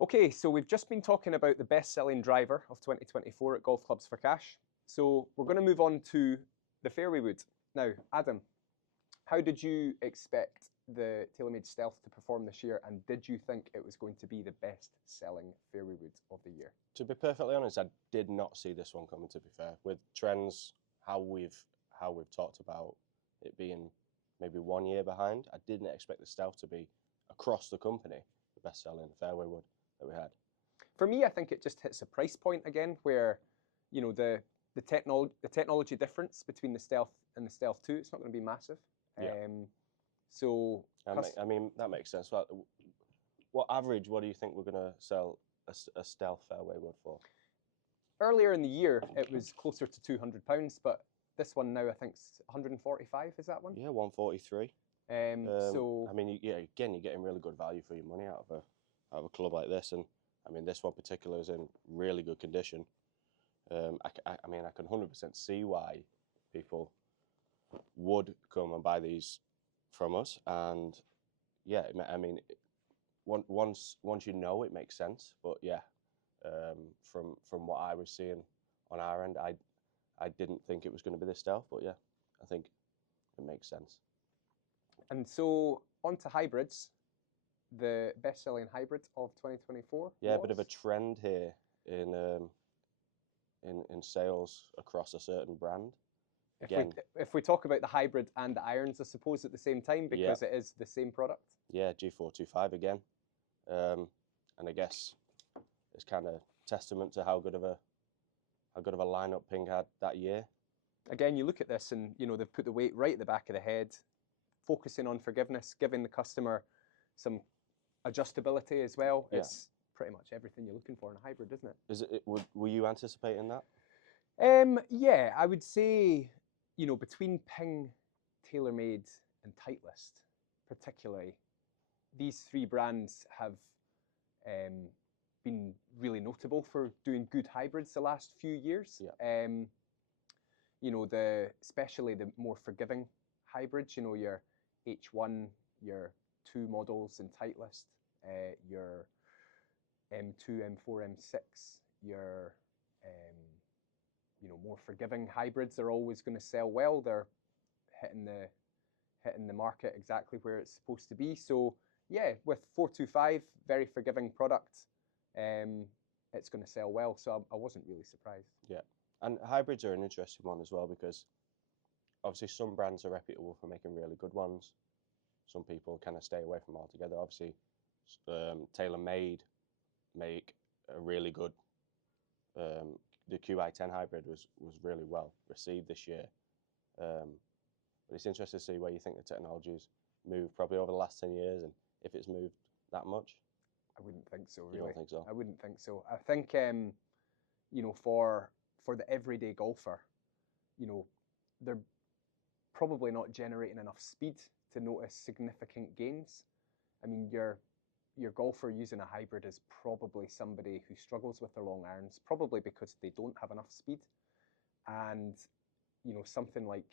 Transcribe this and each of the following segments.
Okay, so we've just been talking about the best-selling driver of 2024 at Golf Clubs for Cash. So we're going to move on to the fairway wood. Now, Adam, how did you expect the TaylorMade Stealth to perform this year, and did you think it was going to be the best-selling fairway wood of the year? To be perfectly honest, I did not see this one coming. To be fair, with trends, how we've talked about it being maybe 1 year behind, I didn't expect the Stealth to be across the company the best-selling fairway wood that we had. For me, I think it just hits a price point again where, you know, the technology difference between the Stealth and the Stealth 2, it's not going to be massive. Yeah. So I mean, that makes sense. What average? What do you think we're going to sell a Stealth fairway wood for? earlier in the year, it was closer to £200, but this one now I think is 145. Is that one? Yeah, 143. So I mean, again, you're getting really good value for your money out of a club like this, and I mean, this one particular is in really good condition. I mean, I can 100% see why people would come and buy these from us, and yeah, I mean, once you know, it makes sense. But yeah, from what I was seeing on our end, I didn't think it was going to be this Stealth, but yeah, I think it makes sense. And so on to hybrids, the best-selling hybrid of 2024. Yeah, a bit of a trend here in sales across a certain brand. Again, if we talk about the hybrid and the irons, I suppose at the same time, because it is the same product. Yeah, G425 again, and I guess it's kind of testament to how good of a lineup Ping had that year. Again, you look at this, and you know they've put the weight right at the back of the head, focusing on forgiveness, giving the customer some adjustability as well. Yeah. It's pretty much everything you're looking for in a hybrid, isn't it? Were you anticipating that? Yeah, I would say, you know, between Ping, TaylorMade, and Titleist, particularly, these three brands have been really notable for doing good hybrids the last few years. Yeah. You know, especially the more forgiving hybrids, you know, your H1, your 2 models in Titleist, your M2, M4, M6, your you know, more forgiving hybrids are always going to sell well. They're hitting the market exactly where it's supposed to be. So yeah, with 425, very forgiving product, it's going to sell well. So I wasn't really surprised. Yeah, and hybrids are an interesting one as well, because obviously some brands are reputable for making really good ones. Some people kind of stay away from them altogether. Obviously, TaylorMade make a really good. The QI10 hybrid was really well received this year. But it's interesting to see where you think the technology's moved probably over the last 10 years, and if it's moved that much. I wouldn't think so, really. You don't think so? I wouldn't think so. I think, you know, for the everyday golfer, you know, they're probably not generating enough speed to notice significant gains. I mean, your golfer using a hybrid is probably somebody who struggles with their long irons, probably because they don't have enough speed. And, you know, something like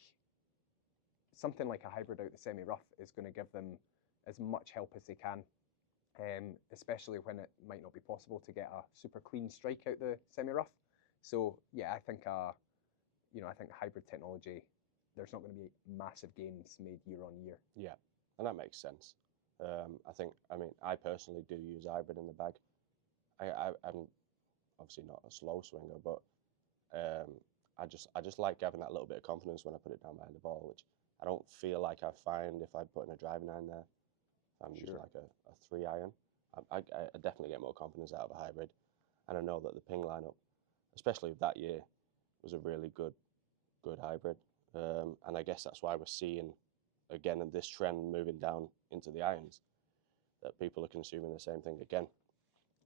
a hybrid out the semi-rough is going to give them as much help as they can, especially when it might not be possible to get a super clean strike out the semi-rough. So yeah, I think you know, I think hybrid technology, there's not going to be massive gains made year on year. Yeah, and that makes sense. I mean, I personally do use hybrid in the bag. I'm obviously not a slow swinger, but I just like having that little bit of confidence when I put it down behind the ball, which I don't feel like I find if I put in a driving iron there. If I'm using like a 3 iron, I definitely get more confidence out of a hybrid, and I know that the Ping lineup, especially that year, was a really good hybrid, and I guess that's why we're seeing again this trend moving down into the irons, that people are consuming the same thing again.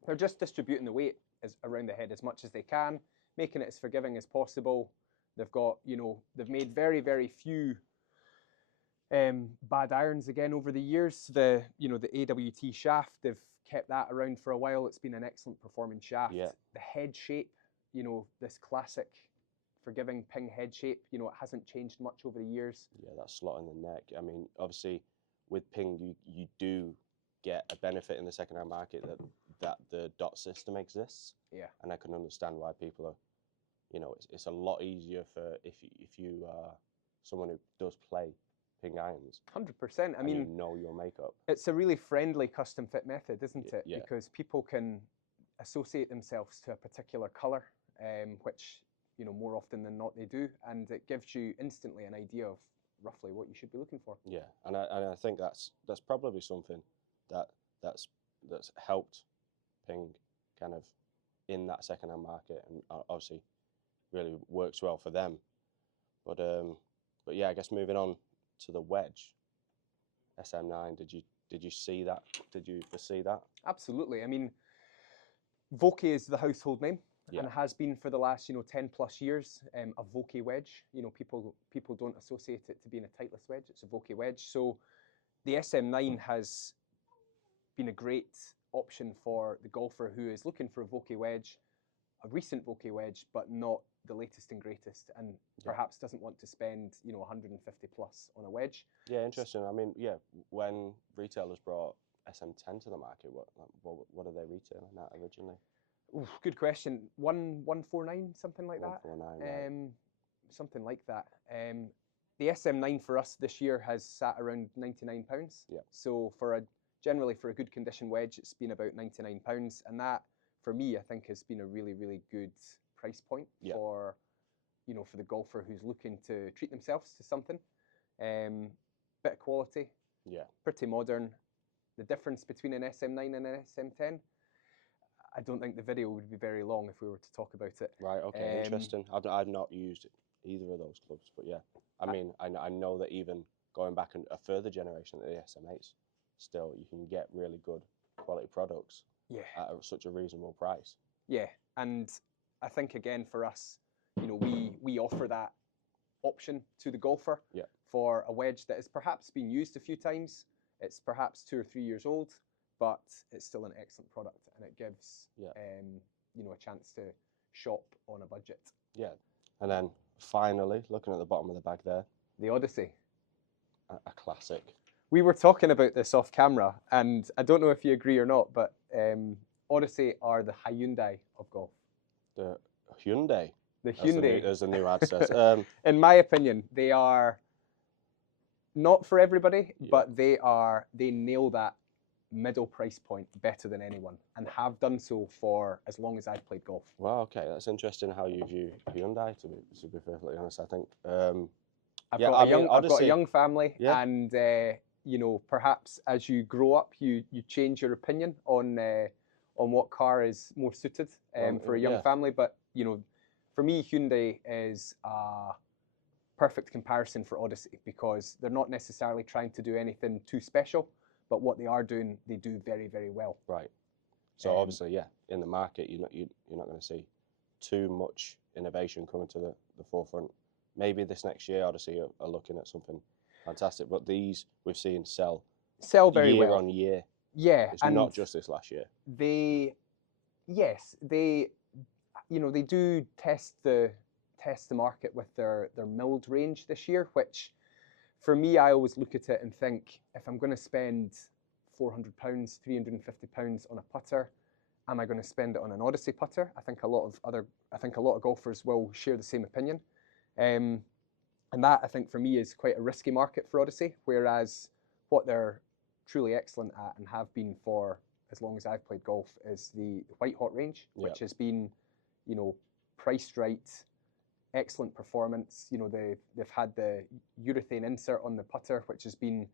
They're just distributing the weight around the head as much as they can, making it as forgiving as possible. They've got, you know, they've made very, very few bad irons again over the years. You know, the AWT shaft, they've kept that around for a while. It's been an excellent performing shaft. Yeah. The head shape, you know, this classic forgiving Ping head shape, you know, it hasn't changed much over the years. Yeah, that slot in the neck. I mean, obviously, with Ping, you do get a benefit in the second-hand market that the dot system exists, Yeah. and I can understand why people are, you know, it's a lot easier for if you are someone who does play ping irons 100%. I and mean, you know your makeup. it's a really friendly custom fit method, isn't it? Yeah. Because people can associate themselves to a particular color, which, you know, more often than not they do, and it gives you instantly an idea of roughly what you should be looking for. Yeah, and I think that's probably something that's helped Ping kind of in that second-hand market, and obviously really works well for them. But yeah, I guess moving on to the wedge, SM9. Did you see that? Did you foresee that? Absolutely. I mean, Vokey is the household name, Yeah. and has been for the last 10 plus years. A Vokey wedge. People don't associate it to being a Titleist wedge. It's a Vokey wedge. So the SM9 has been a great option for the golfer who is looking for a Vokey wedge, a recent Vokey wedge, but not the latest and greatest, and perhaps doesn't want to spend 150 plus on a wedge. Yeah, interesting. I mean, yeah, when retailers brought SM10 to the market, what are they retailing at originally? Ooh, good question. 149, something like that. 149, right. Something like that. The SM9 for us this year has sat around £99. Yeah. So generally for a good condition wedge, it's been about £99, and that for me I think has been a really, really good price point for the golfer who's looking to treat themselves to something. Bit of quality. Yeah. Pretty modern. The difference between an SM9 and an SM10, I don't think the video would be very long if we were to talk about it. Right. Okay. Interesting. I've not used either of those clubs, but yeah, I mean, I know that even going back a further generation of the SM8s, still you can get really good quality products. Yeah. At such a reasonable price. Yeah, and I think again for us, we offer that option to the golfer for a wedge that has perhaps been used a few times. It's perhaps 2 or 3 years old, but it's still an excellent product, and it gives a chance to shop on a budget. Yeah, and then finally, looking at the bottom of the bag there, the Odyssey, a classic. We were talking about this off camera, and I don't know if you agree or not, but Odyssey are the Hyundai of golf. The Hyundai. The Hyundai. There's a new ad set. In my opinion, they are not for everybody, but they nail that middle price point better than anyone, and have done so for as long as I've played golf. Wow, okay, that's interesting how you view Hyundai. To be perfectly honest, I think I've got a young family, and perhaps as you grow up, you change your opinion on what car is more suited for a young family. But for me, Hyundai is a perfect comparison for Odyssey, because they're not necessarily trying to do anything too special, but what they are doing, they do very, very well. Right. So obviously, in the market, you're not going to see too much innovation coming to the forefront. Maybe this next year, Odyssey are looking at something fantastic, but these we've seen sell very year well on year. Yeah, it's not just this last year. They do test the market with their milled range this year, which for me, I always look at it and think, if I'm going to spend £400, £350 on a putter, am I going to spend it on an Odyssey putter? I think a lot of golfers will share the same opinion. And that, I think, for me, is quite a risky market for Odyssey, whereas what they're truly excellent at and have been for as long as I've played golf is the White Hot range, which has been, priced right, excellent performance. They've had the urethane insert on the putter, which has been,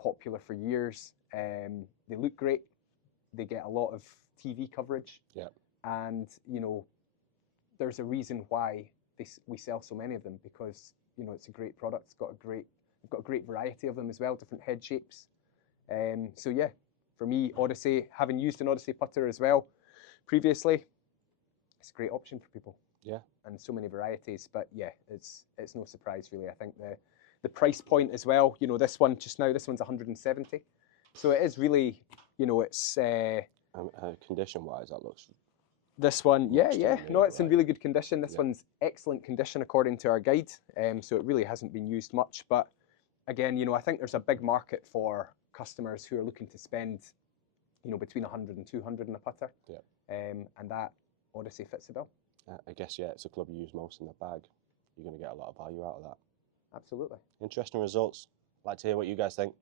popular for years. They look great. They get a lot of TV coverage. Yeah. And, there's a reason why we sell so many of them, because, it's a great product. They've got a great variety of them as well, different head shapes. So yeah, for me, Odyssey, having used an Odyssey putter as well previously, it's a great option for people. Yeah. And so many varieties, but yeah, it's no surprise really. I think the price point as well, this one just now, this one's 170. So it is really, it's condition wise, that looks. This one, no, it's in really good condition. This one's excellent condition according to our guide. So it really hasn't been used much, but again, I think there's a big market for customers who are looking to spend, you know, between 100 and 200 in a putter. Yeah. And that Odyssey fits the bill. I guess, yeah, it's a club you use most in the bag. You're going to get a lot of value out of that. Absolutely. Interesting results. Like to hear what you guys think.